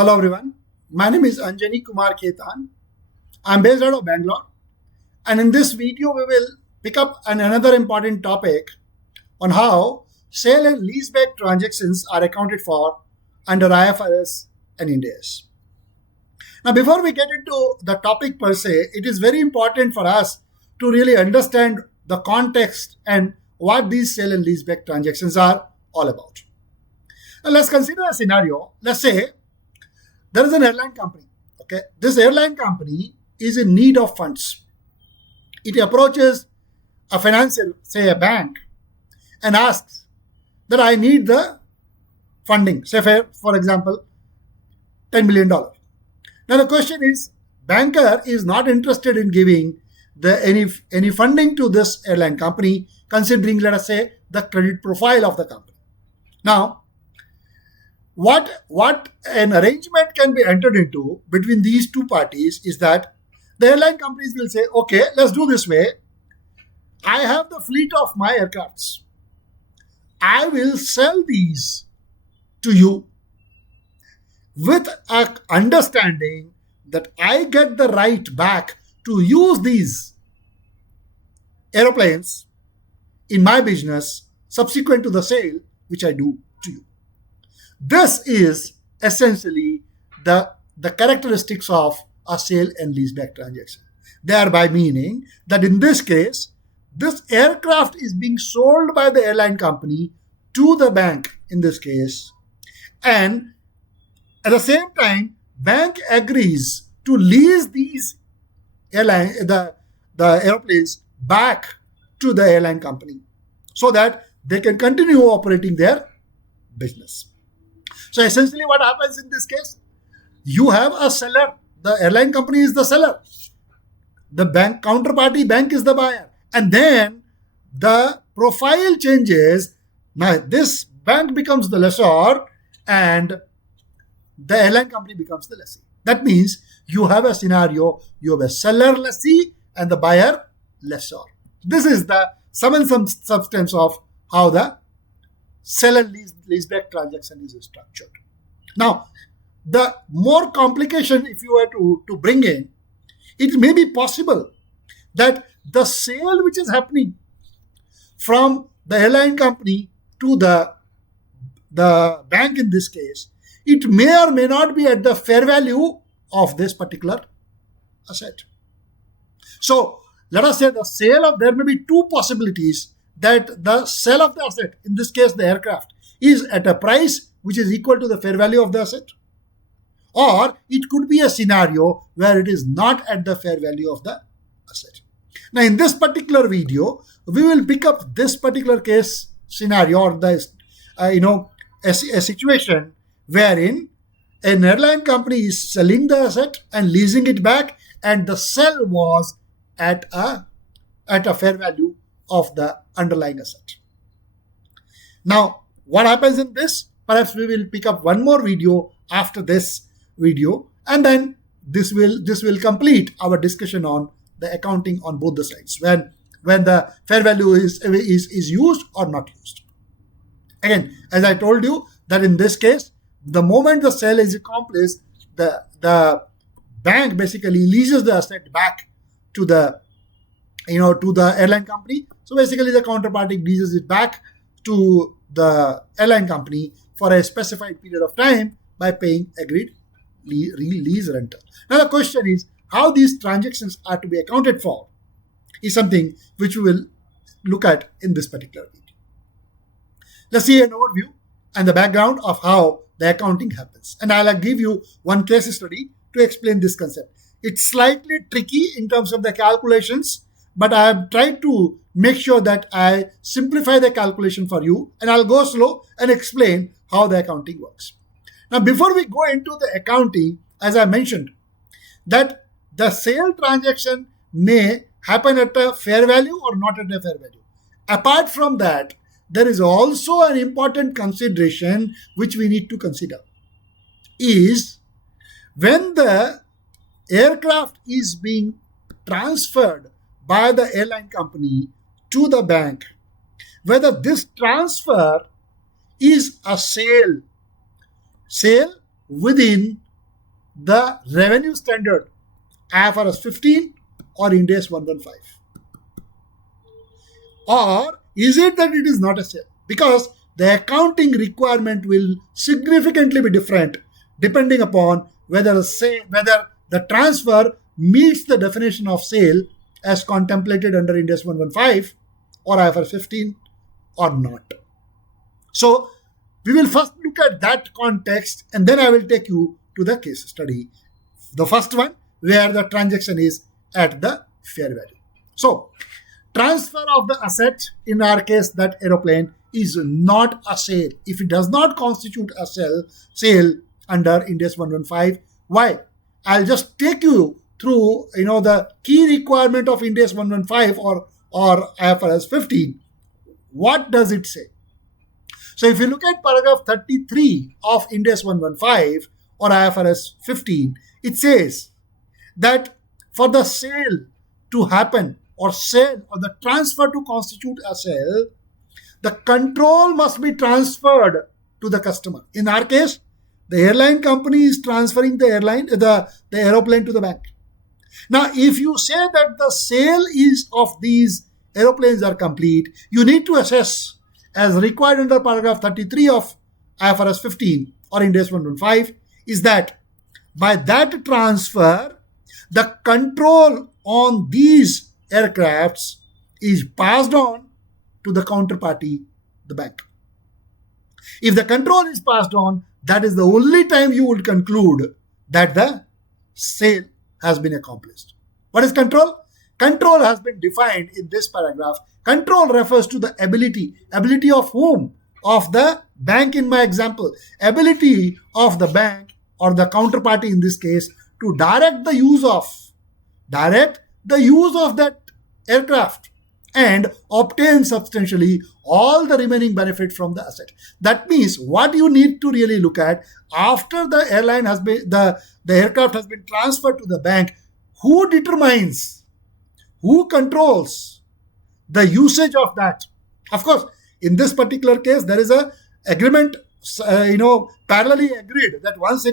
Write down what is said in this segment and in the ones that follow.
Hello everyone, my name is Anjani Kumar Ketan. I'm based out of Bangalore, and in this video we will pick up another important topic on how sale and leaseback transactions are accounted for under IFRS and Ind AS. Now before we get into the topic per se, it is very important for us to really understand the context and what these sale and leaseback transactions are all about. Now let's consider a scenario. Let's say there is an airline company. Okay, this airline company is in need of funds. It approaches a financier, say a bank, and asks that I need the funding, say for example, $10 million. Now the question is, banker is not interested in giving any funding to this airline company, considering, let us say, the credit profile of the company. Now, what an arrangement can be entered into between these two parties is that the airline companies will say, okay, let's do this way. I have the fleet of my aircrafts. I will sell these to you with an understanding that I get the right back to use these aeroplanes in my business subsequent to the sale, which I do to you. This is essentially the characteristics of a sale and leaseback transaction. Thereby meaning that in this case, this aircraft is being sold by the airline company to the bank in this case. And at the same time, bank agrees to lease these the airplanes back to the airline company so that they can continue operating their business. So essentially what happens in this case, you have a seller. The airline company is the seller. The bank counterparty bank is the buyer. And then the profile changes. Now this bank becomes the lessor and the airline company becomes the lessee. That means you have a scenario, you have a seller lessee and the buyer lessor. This is the sum and substance of how the sell and leaseback transaction is structured. Now, the more complication, if you were to bring in, it may be possible that the sale which is happening from the airline company to the bank in this case, it may or may not be at the fair value of this particular asset. So, let us say there may be two possibilities, that the sale of the asset, in this case the aircraft, is at a price which is equal to the fair value of the asset. Or it could be a scenario where it is not at the fair value of the asset. Now in this particular video, we will pick up this particular case scenario or a situation wherein an airline company is selling the asset and leasing it back, and the sale was at a fair value of the underlying asset. Now, what happens in this? Perhaps we will pick up one more video after this video, and then this will complete our discussion on the accounting on both the sides, when the fair value is used or not used. Again, as I told you, that in this case, the moment the sale is accomplished, the bank basically leases the asset back to the airline company. So basically the counterparty leases it back to the airline company for a specified period of time by paying agreed lease rental. Now the question is, how these transactions are to be accounted for is something which we will look at in this particular video. Let's see an overview and the background of how the accounting happens. And I'll give you one case study to explain this concept. It's slightly tricky in terms of the calculations, but I have tried to make sure that I simplify the calculation for you, and I'll go slow and explain how the accounting works. Now, before we go into the accounting, as I mentioned, that the sale transaction may happen at a fair value or not at a fair value. Apart from that, there is also an important consideration which we need to consider, is when the aircraft is being transferred by the airline company to the bank, whether this transfer is a sale within the revenue standard IFRS 15 or Ind AS 115? Or is it that it is not a sale? Because the accounting requirement will significantly be different depending upon whether the transfer meets the definition of sale as contemplated under Ind AS 115 or IFRS 15 or not. So we will first look at that context and then I will take you to the case study. The first one where the transaction is at the fair value. So transfer of the asset, in our case that aeroplane, is not a sale. If it does not constitute a sale under Ind AS 115, why? I'll just take you through the key requirement of Ind AS 115 or IFRS 15. What does it say? So if you look at paragraph 33 of Ind AS 115 or IFRS 15, it says that for the sale to happen or the transfer to constitute a sale, the control must be transferred to the customer. In our case, the airline company is transferring the aeroplane to the bank. Now, if you say that the sale of these aeroplanes are complete, you need to assess, as required under paragraph 33 of IFRS 15 or Ind AS 115, is that by that transfer, the control on these aircrafts is passed on to the counterparty, the bank. If the control is passed on, that is the only time you would conclude that the sale has been accomplished. What is control? Control has been defined in this paragraph. Control refers to the ability of whom? Of the bank in my example. Ability of the bank or the counterparty in this case to direct the use of that aircraft and obtain substantially all the remaining benefit from the asset. That means what you need to really look at, after the aircraft has been transferred to the bank, who determines, who controls the usage of that? Of course, in this particular case, there is a agreement, parallelly agreed that once the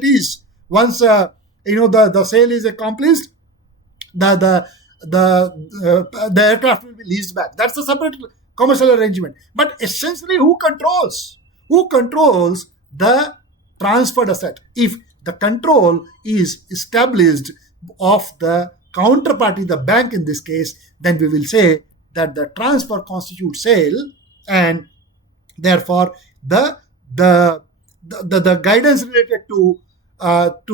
sale is accomplished, the aircraft will be leased back. That's a separate commercial arrangement. But essentially, who controls the transferred asset? If the control is established of the counterparty, the bank in this case, then we will say that the transfer constitutes sale, and therefore the guidance related to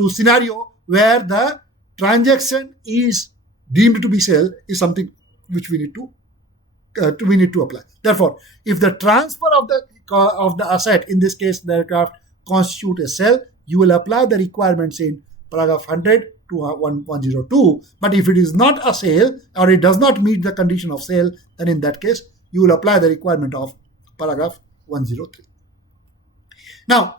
scenario where the transaction is deemed to be sale is something which we need to apply. Therefore, if the transfer of the asset, in this case the aircraft, constitute a sale, you will apply the requirements in paragraph 100 to 102. But if it is not a sale or it does not meet the condition of sale, then in that case you will apply the requirement of paragraph 103. Now,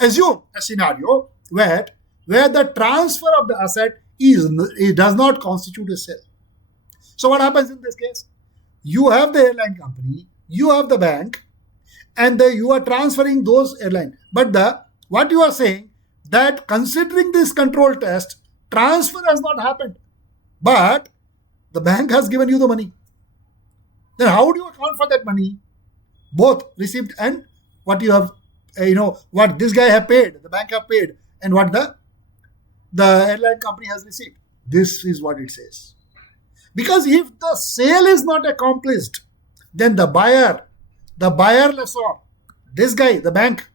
assume a scenario where the transfer of the asset it does not constitute a sale. So what happens in this case? You have the airline company, you have the bank, and you are transferring those airlines. But what you are saying, that considering this control test, transfer has not happened, but the bank has given you the money. Then how do you account for that money? Both received and what you have, what this guy have paid, the bank have paid, and what the airline company has received. This is what it says. Because if the sale is not accomplished, then the buyer lessor, this guy, the bank,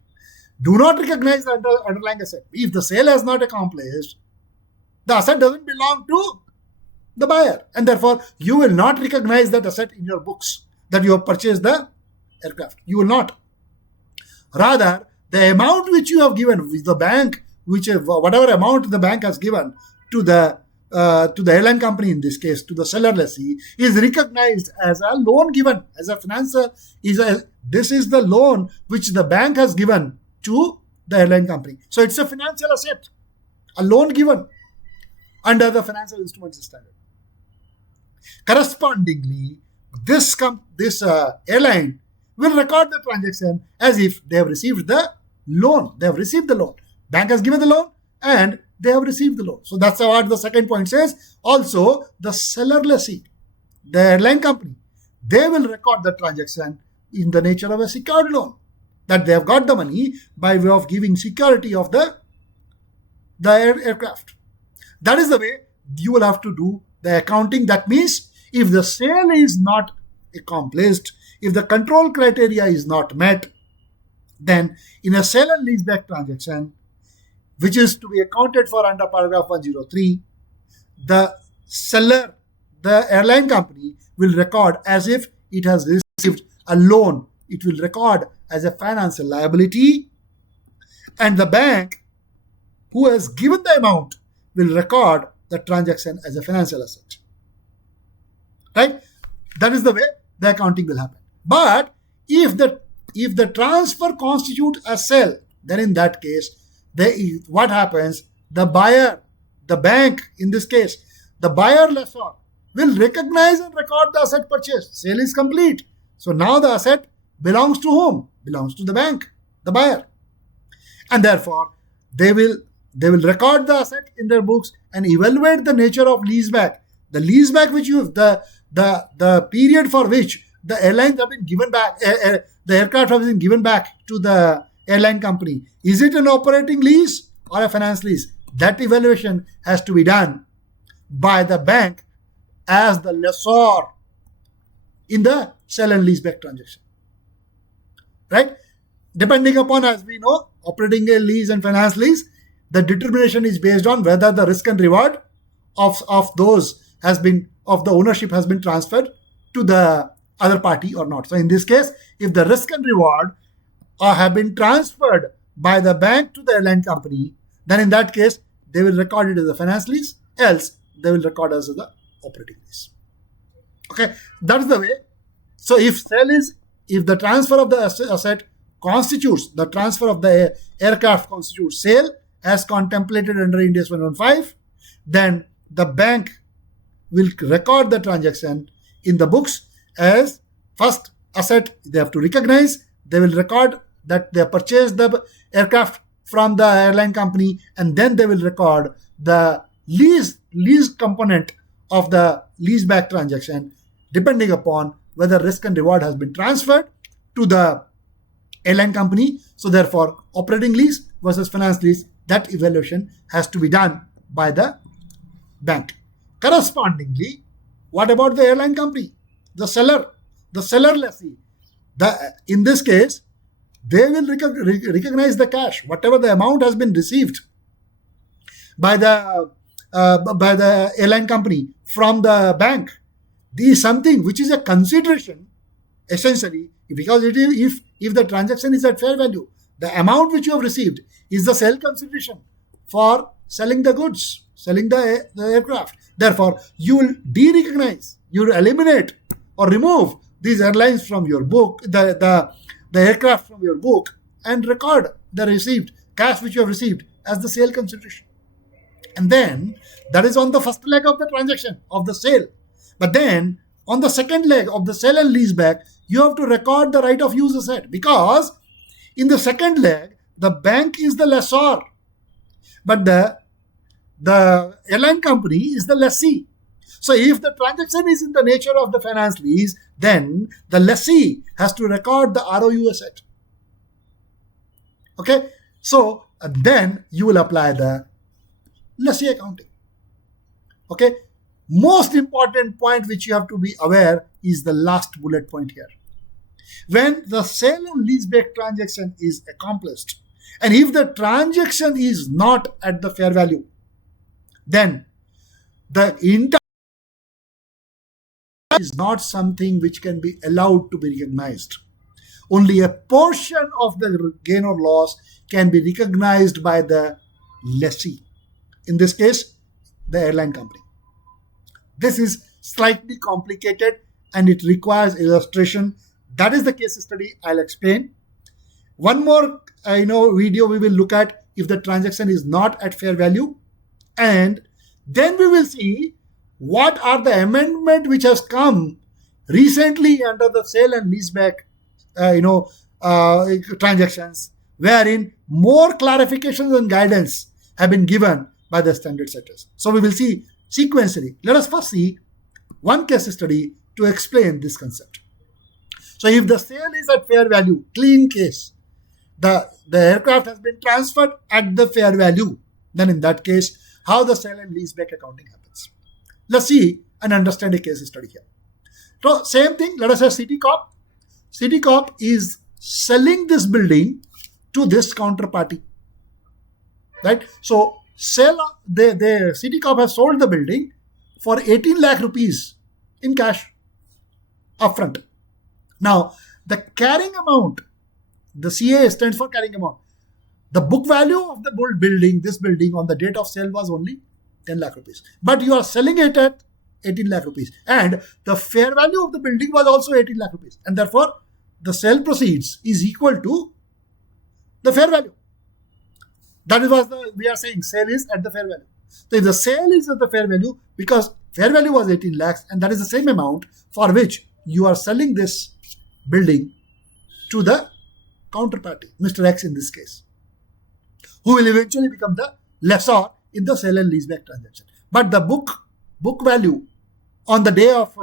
do not recognize the underlying asset. If the sale has not accomplished, the asset doesn't belong to the buyer, and therefore you will not recognize that asset in your books that you have purchased the aircraft. You will not. Rather, the amount which you have given with the bank, whatever amount the bank has given to the airline company, in this case to the seller lessee, is recognized as a loan given, as a financier. This is the loan which the bank has given to the airline company. So it's a financial asset, a loan given under the financial instruments standard. Correspondingly, this airline will record the transaction as if they have received the loan. They have received the loan. Bank has given the loan, and they have received the loan. So that's what the second point says. Also, the seller lessee, the airline company, they will record the transaction in the nature of a secured loan, that they have got the money by way of giving security of the aircraft. That is the way you will have to do the accounting. That means if the sale is not accomplished, if the control criteria is not met, then in a sale and leaseback transaction, which is to be accounted for under paragraph 103, the seller, the airline company, will record as if it has received a loan. It will record as a financial liability, and the bank who has given the amount will record the transaction as a financial asset. Right? That is the way the accounting will happen. But if the transfer constitutes a sale, then in that case, what happens? The buyer, the bank in this case, the buyer lessor will recognize and record the asset purchased. Sale is complete. So now the asset belongs to whom? Belongs to the bank, the buyer. And therefore, they will record the asset in their books and evaluate the nature of leaseback. The leaseback which you have, the period for which the airlines have been given back, the aircraft have been given back to the airline company. Is it an operating lease or a finance lease? That evaluation has to be done by the bank as the lessor in the sale and leaseback transaction. Right? Depending upon, as we know, operating a lease and finance lease, the determination is based on whether the risk and reward of the ownership has been transferred to the other party or not. So in this case, if the risk and reward have been transferred by the bank to the airline company, then in that case, they will record it as a finance lease, else they will record as the operating lease. Okay, that is the way. So if the transfer of the asset constitutes, the transfer of the aircraft constitutes sale as contemplated under Ind AS 115, then the bank will record the transaction in the books as first asset they have to recognize. They will record that they purchased the aircraft from the airline company, and then they will record the lease component of the leaseback transaction, depending upon whether risk and reward has been transferred to the airline company. So therefore, operating lease versus finance lease, that evaluation has to be done by the bank. Correspondingly, what about the airline company? The seller lessee. In this case, they will recognize the cash, whatever the amount has been received by the airline company from the bank. This is something which is a consideration, essentially, because if the transaction is at fair value, the amount which you have received is the sale consideration for selling the goods, selling the aircraft. Therefore, you will de-recognize, you will eliminate or remove these airlines from your book, the aircraft from your book, and record the received cash which you have received as the sale consideration. And then that is on the first leg of the transaction of the sale. But then on the second leg of the sale and leaseback, you have to record the right of use asset, because in the second leg, the bank is the lessor, but the airline company is the lessee. So if the transaction is in the nature of the finance lease, then the lessee has to record the ROU asset. Okay, so then you will apply the lessee accounting. Okay, most important point which you have to be aware is the last bullet point here. When the sale and leaseback transaction is accomplished, and if the transaction is not at the fair value, then the entire is not something which can be allowed to be recognized. Only a portion of the gain or loss can be recognized by the lessee. In this case, the airline company. This is slightly complicated and it requires illustration. That is the case study I'll explain. One more video we will look at if the transaction is not at fair value, and then we will see what are the amendment which has come recently under the sale and leaseback transactions, wherein more clarifications and guidance have been given by the standard setters. So we will see sequentially. Let us first see one case study to explain this concept. So if the sale is at fair value, clean case, the aircraft has been transferred at the fair value, then in that case, how the sale and leaseback accounting happens. Let's see and understand a case study here. So same thing, let us say City Corp. City Corp is selling this building to this counterparty, right? So the City Corp has sold the building for 18 lakh rupees in cash upfront. Now, the carrying amount, the CA stands for carrying amount. The book value of the building, this building on the date of sale was only 10 lakh rupees. But you are selling it at 18 lakh rupees. And the fair value of the building was also 18 lakh rupees. And therefore, the sale proceeds is equal to the fair value. That is what we are saying. Sale is at the fair value. So if the sale is at the fair value, because fair value was 18 lakhs, and that is the same amount for which you are selling this building to the counterparty, Mr. X in this case, who will eventually become the lessor in the sale and leaseback transaction. But the book value on the day of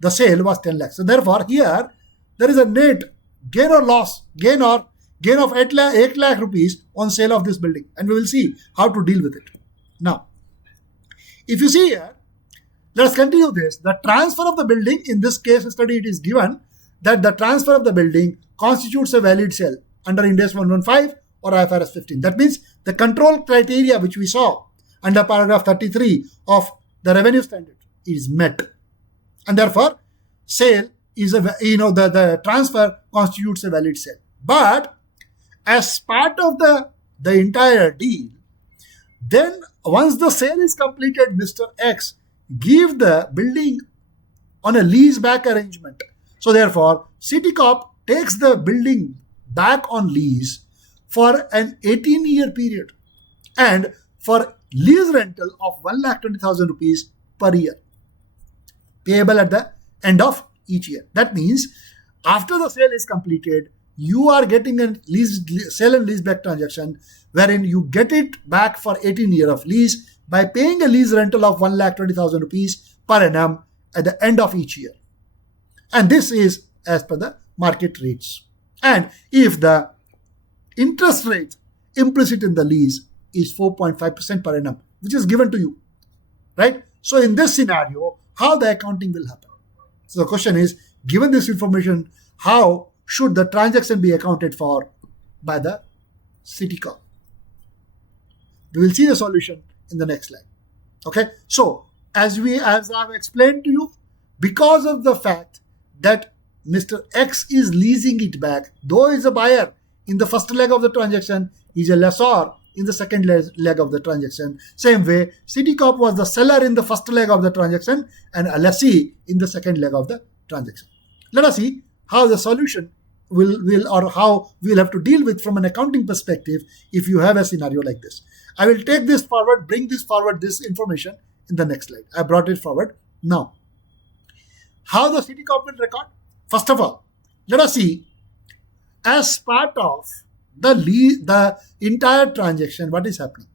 the sale was 10 lakhs. So therefore, here there is a net gain or loss, gain of 8 lakh rupees on sale of this building. And we will see how to deal with it. Now, if you see here, let us continue this. The transfer of the building, in this case study, it is given that the transfer of the building constitutes a valid sale under Ind AS 115 or IFRS 15. That means the control criteria which we saw under paragraph 33 of the revenue standard is met. And therefore, sale is the transfer constitutes a valid sale. But as part of the entire deal, then once the sale is completed, Mr. X give the building on a leaseback arrangement. So therefore, City Corp takes the building back on lease for an 18-year period and for lease rental of 1,20,000 rupees per year, payable at the end of each year. That means after the sale is completed, you are getting a sale and leaseback transaction wherein you get it back for 18 years of lease by paying a lease rental of 1,20,000 rupees per annum at the end of each year. And this is as per the market rates. And if the interest rate implicit in the lease is 4.5% per annum, which is given to you, right? So in this scenario, how the accounting will happen? So the question is, given this information, how should the transaction be accounted for by the City Corp? We will see the solution in the next slide. Okay. So as I've explained to you, because of the fact that Mr. X is leasing it back, though he's a buyer in the first leg of the transaction, he's a lessor in the second leg of the transaction. Same way, City Corp was the seller in the first leg of the transaction and a lessee in the second leg of the transaction. Let us see how the solution will or how we'll have to deal with from an accounting perspective if you have a scenario like this. I will take this forward, bring this forward, this information in the next slide. I brought it forward. Now, how the City Corp will record? First of all, let us see as part of the entire transaction, what is happening.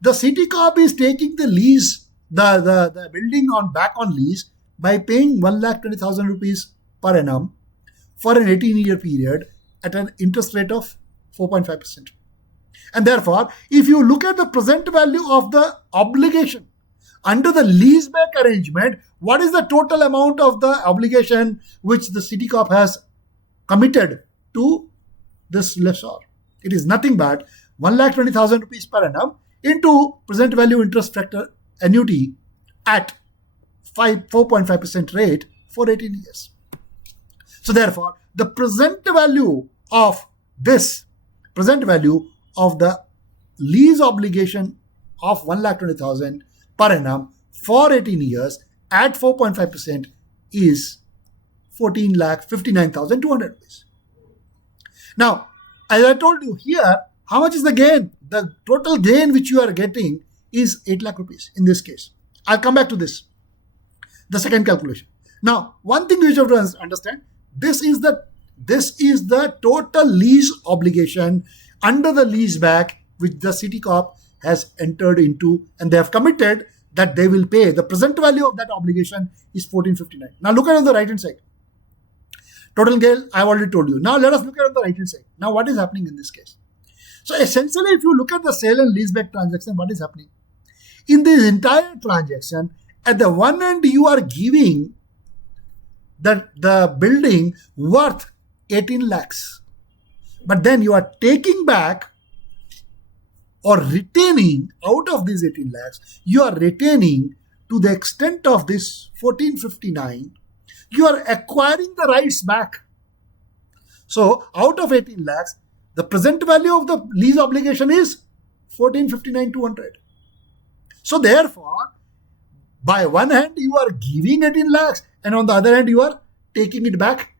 The City Corp is taking the lease, the building back on lease by paying 1,20,000 rupees per annum for an 18-year period at an interest rate of 4.5%. And therefore, if you look at the present value of the obligation under the leaseback arrangement, what is the total amount of the obligation which the City Corp has committed to this lessor? It is nothing but 1,20,000 rupees per annum into present value interest factor annuity at 4.5% rate for 18 years. So therefore, the present value of the lease obligation of 1,20,000 per annum for 18 years at 4.5% is 14,59,200 rupees. Now, as I told you here, how much is the gain? The total gain which you are getting is 8 lakh rupees in this case. I'll come back to this, the second calculation. Now, one thing which you have to understand, this is the total lease obligation under the leaseback which the City Corp has entered into, and they have committed that they will pay. The present value of that obligation is 1459. Now look at on the right hand side. Total gain, I have already told you. Now let us look at on the right hand side. Now what is happening in this case? So essentially, if you look at the sale and leaseback transaction, what is happening? In this entire transaction, at the one end, you are giving the building worth 18 lakhs. But then you are taking back or retaining out of these 18 lakhs, you are retaining to the extent of this 1459, you are acquiring the rights back. So out of 18 lakhs, the present value of the lease obligation is 1459,200. So therefore, by one hand, you are giving 18 lakhs and on the other hand, you are taking it back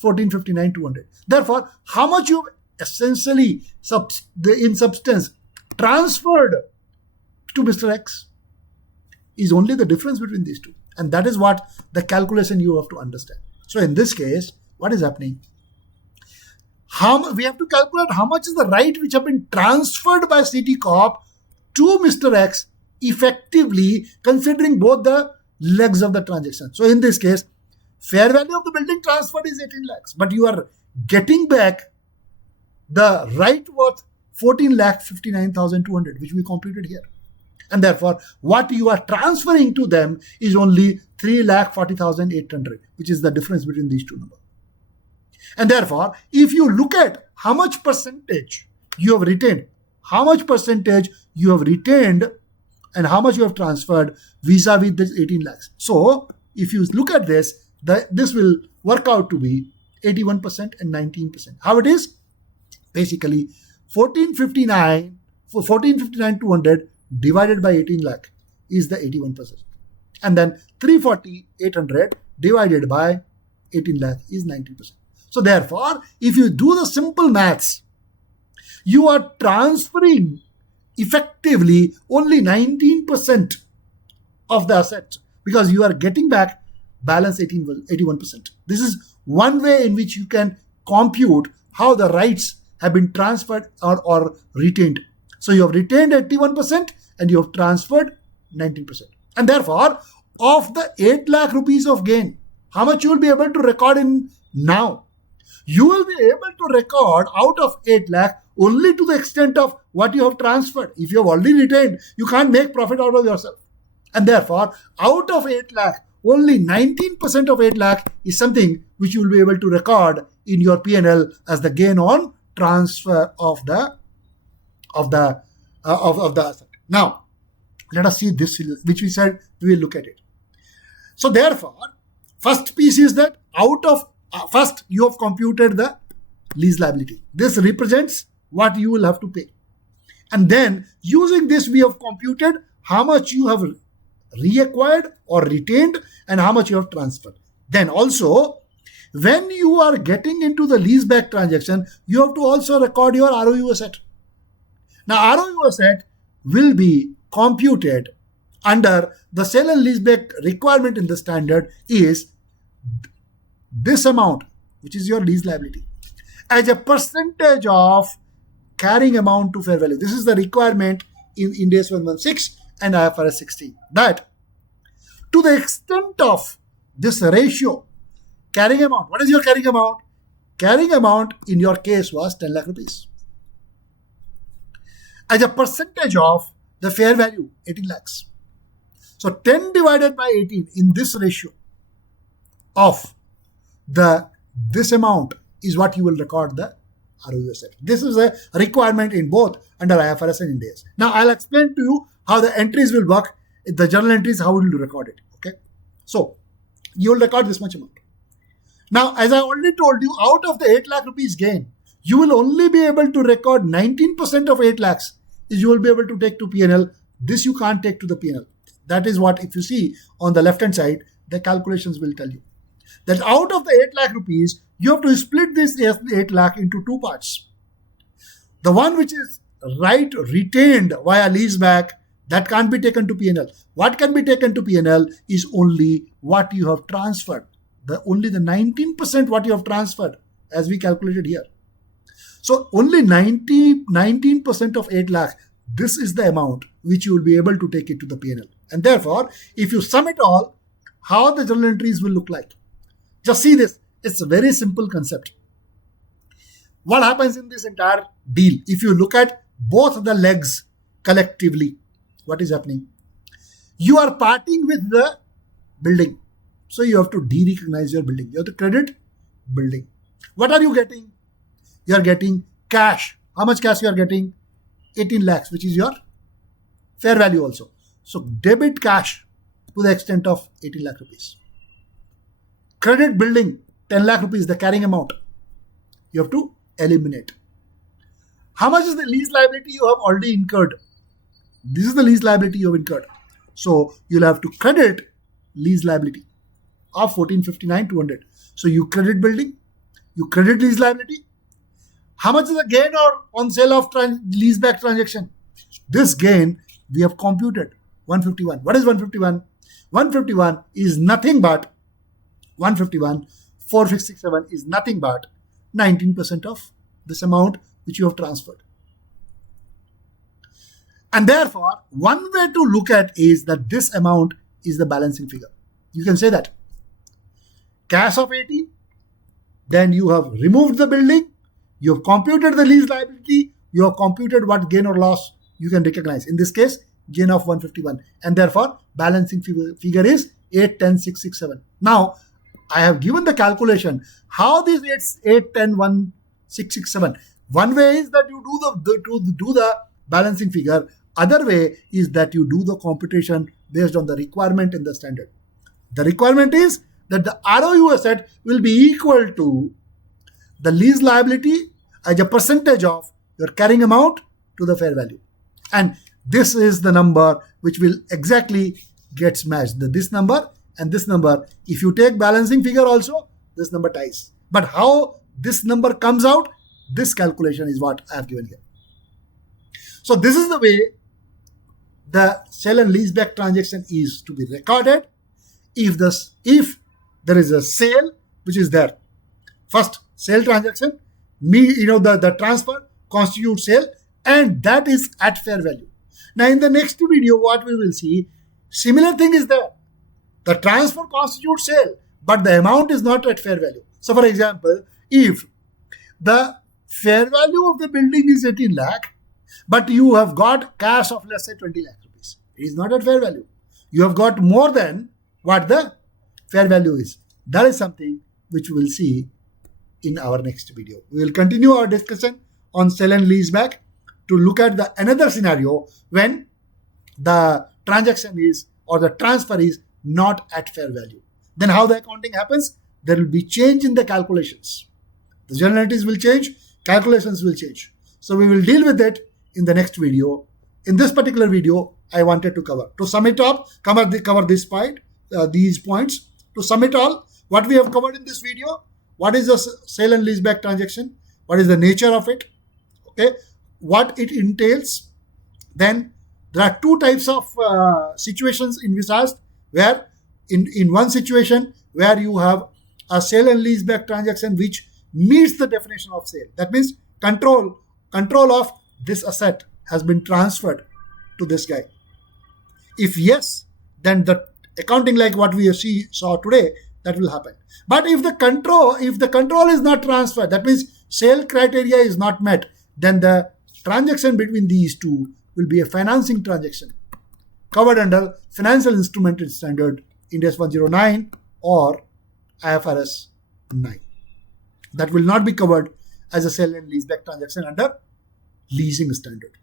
1459,200. Therefore, how much you essentially in substance transferred to Mr. X is only the difference between these two. And that is what the calculation you have to understand. So in this case, what is happening? We have to calculate how much is the right which have been transferred by City Corp to Mr. X effectively, considering both the legs of the transaction. So in this case, fair value of the building transferred is 18 lakhs, but you are getting back the right worth 14,59,200, which we computed here. And therefore, what you are transferring to them is only 3,40,800, which is the difference between these two numbers. And therefore, if you look at how much percentage you have retained, how much percentage you have retained and how much you have transferred vis-a-vis this 18 lakhs. So, if you look at this, this will work out to be 81% and 19%. How it is? Basically, 1459,200 divided by 18 lakh is the 81%. And then 340,800 divided by 18 lakh is 90%. So therefore, if you do the simple maths, you are transferring effectively only 19% of the asset because you are getting back balance 81%. This is one way in which you can compute how the rights have been transferred or retained. So you have retained 81% and you have transferred 19%. And therefore, of the 8 lakh rupees of gain, how much you will be able to record in now? You will be able to record out of 8 lakh only to the extent of what you have transferred. If you have already retained, you can't make profit out of yourself. And therefore, out of 8 lakh, only 19% of 8 lakh is something which you will be able to record in your P&L as the gain on transfer of the asset. Now, let us see this, which we said we will look at it. So therefore, first piece is that out of first you have computed the lease liability. This represents what you will have to pay. And then using this, we have computed how much you have reacquired or retained and how much you have transferred. Then also, when you are getting into the leaseback transaction, you have to also record your ROU asset. Now, ROU asset will be computed under the sale and leaseback requirement in the standard is this amount, which is your lease liability, as a percentage of carrying amount to fair value. This is the requirement in Ind AS 116 and IFRS 16. That to the extent of this ratio, carrying amount, what is your carrying amount? Carrying amount in your case was 10 lakh rupees. As a percentage of the fair value, 18 lakhs. So 10 divided by 18 in this ratio of this amount is what you will record the ROU asset. This is a requirement in both under IFRS and Ind AS. Now I'll explain to you how the entries will work. The journal entries, how will you record it? Okay. So you will record this much amount. Now, as I already told you, out of the 8 lakh rupees gain, you will only be able to record 19% of 8 lakhs is you will be able to take to P&L. This you can't take to the P&L. That is what, if you see on the left hand side, the calculations will tell you. That out of the 8 lakh rupees, you have to split this 8 lakh into two parts. The one which is right retained via leaseback, that can't be taken to P&L. What can be taken to P&L is only what you have transferred. Only the 19% what you have transferred as we calculated here. So only 19% of 8 lakh, this is the amount which you will be able to take it to the P&L. And therefore, if you sum it all, how the journal entries will look like. Just see this. It's a very simple concept. What happens in this entire deal? If you look at both the legs collectively, what is happening? You are parting with the building. So you have to de-recognize your building. You have to credit building. What are you getting? You are getting cash. How much cash you are getting? 18 lakhs, which is your fair value also. So debit cash to the extent of 18 lakh rupees. Credit building, 10 lakh rupees, the carrying amount. You have to eliminate. How much is the lease liability you have already incurred? This is the lease liability you have incurred. So you'll have to credit lease liability of 1459,200. So you credit building, you credit lease liability. How much is the gain or on sale of leaseback transaction? This gain we have computed 151. What is 151? 151 is nothing but 4667 is nothing but 19% of this amount which you have transferred. And therefore, one way to look at is that this amount is the balancing figure. You can say that. Cash of 18, then you have removed the building, you have computed the lease liability, you have computed what gain or loss you can recognize. In this case, gain of 151. And therefore, balancing figure is 810,667. Now, I have given the calculation. How this 810,667? One way is that you do the balancing figure. Other way is that you do the computation based on the requirement in the standard. The requirement is that the ROU asset will be equal to the lease liability as a percentage of your carrying amount to the fair value. And this is the number which will exactly get matched. This number and this number, if you take balancing figure also, this number ties. But how this number comes out, this calculation is what I have given here. So this is the way the sale and leaseback transaction is to be recorded. If there is a sale which is there, first sale transaction, the transfer constitutes sale, and that is at fair value. Now in the next video, what we will see, similar thing is there. The transfer constitutes sale, but the amount is not at fair value. So for example, if the fair value of the building is 18 lakh, but you have got cash of let's say 20 lakh rupees, it is not at fair value. You have got more than what the fair value is. That is something which we will see in our next video. We will continue our discussion on sale and leaseback to look at another scenario when the transaction is or the transfer is not at fair value. Then how the accounting happens? There will be change in the calculations. The journal entries will change, calculations will change. So we will deal with it in the next video. In this particular video, I wanted to cover. To sum it up, cover this point, these points. To sum it all, what we have covered in this video, what is the sale and leaseback transaction? What is the nature of it? Okay, what it entails. Then there are two types of situations envisaged, where in one situation where you have a sale and leaseback transaction which meets the definition of sale. That means control of this asset has been transferred to this guy. If yes, then the accounting like what we saw today, that will happen. But if the control is not transferred, that means sale criteria is not met, then the transaction between these two will be a financing transaction covered under Financial Instrument Standard Ind AS 109 or IFRS 9. That will not be covered as a sale and leaseback transaction under leasing standard.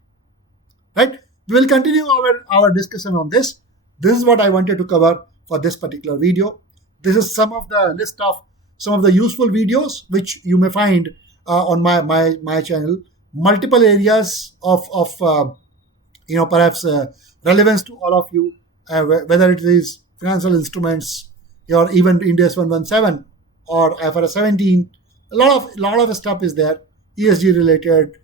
Right? We will continue our discussion on this. This is what I wanted to cover for this particular video. This is some of the list of some of the useful videos which you may find on my channel. Multiple areas of perhaps relevance to all of you, whether it is financial instruments or even Ind AS 117 or IFRS 17. A lot of stuff is there. ESG related,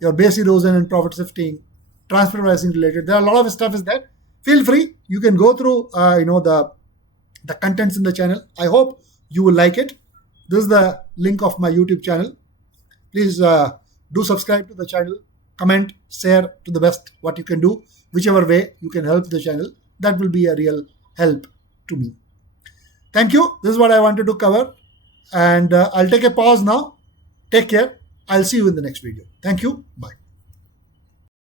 your base erosion and profit shifting, transfer pricing related. There are a lot of stuff is there. Feel free. You can go through the contents in the channel. I hope you will like it. This is the link of my YouTube channel. Please do subscribe to the channel. comment, share to the best what you can do. Whichever way you can help the channel, that will be a real help to me. Thank you. This is what I wanted to cover. And I'll take a pause now. Take care. I'll see you in the next video. Thank you. Bye.